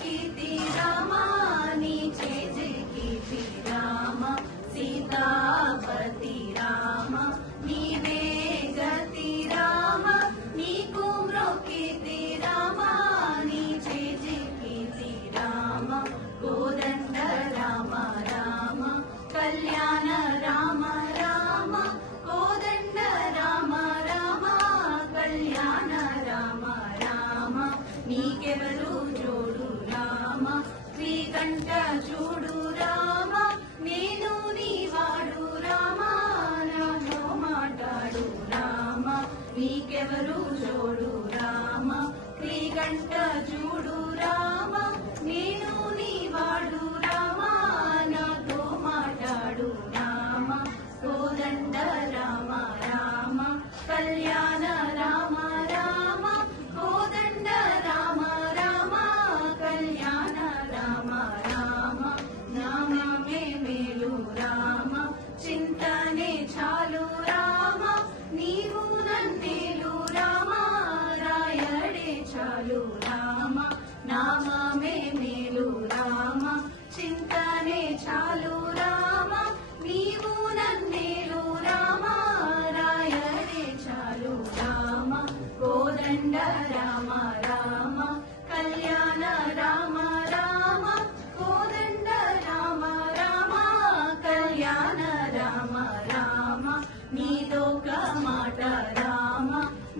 कीर्ति रामा नीचे जय कीर्ति रामा सीतापति राम नीवे गति राम नीकु कीर्ति रामा नीचे जय कीर्ति राम कोदंड राम राम कल्याण राम राम कोदंड राम राम कल्याण राम राम नीकेवरु जोडु राम श्रीकंठ चूडु राम नेनु नीवाडु राम नातो माटाडु राम नीकेवरु जोडु राम श्रीकंठ चूडु राम नेनु नीवाडु राम नातो माटाडु राम कोदंड राम राम कल्याण राम राम कोदंड राम राम कल्याण राम राम नाम में मेलु राम चिंतने चालु राम नीवु नन्नेलु राम रायडे चालु राम नाम में मेलु राम चिंतने चालु राम नीवु नन्नेलु राम रायडे चालु राम कोदंड राम राम कल्याण राम राम कोदंड राम राम कल्याण राम राम नीदोक माट राम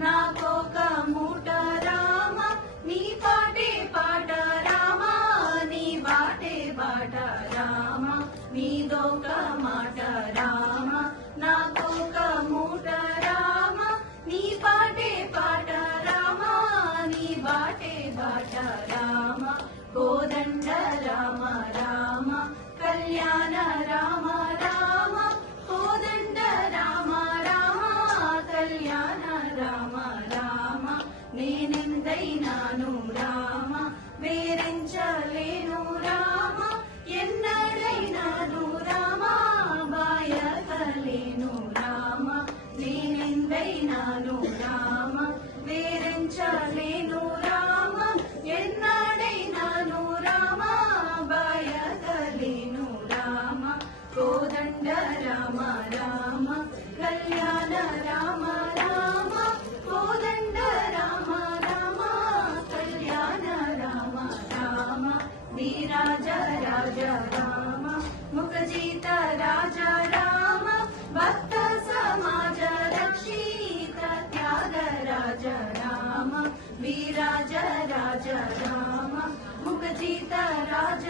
नाकोक मूट राम नी पाटे पाट राम नी बाटे बाट राम नीदोक माट राम नाकोक मूट राम नी पाटे पाट राम नी बाटे बाट राम कोदंड राम राम कल्याण राम राम कोदंड राम राम कल्याण राम राम నేనెందైనాను రామ వేరించలేను రామ ఎన్నడైనాను రామ బాయకలేను రామ నేనెందైనాను రామ వేరించలేను రామ ఎన్నడైనాను రామ బాయకలేను రామ కోదండ రామ రామ కళ్యాణ రామ రామ కోదండ రామ రామ కళ్యాణ రామ రామ వీరాజ రాజ రామ ముఖజిత రాజ రామ భక్త సమాజ రక్షిత త్యాగ రాజ రామ వీరాజ రాజ రామ ముఖజిత రాజ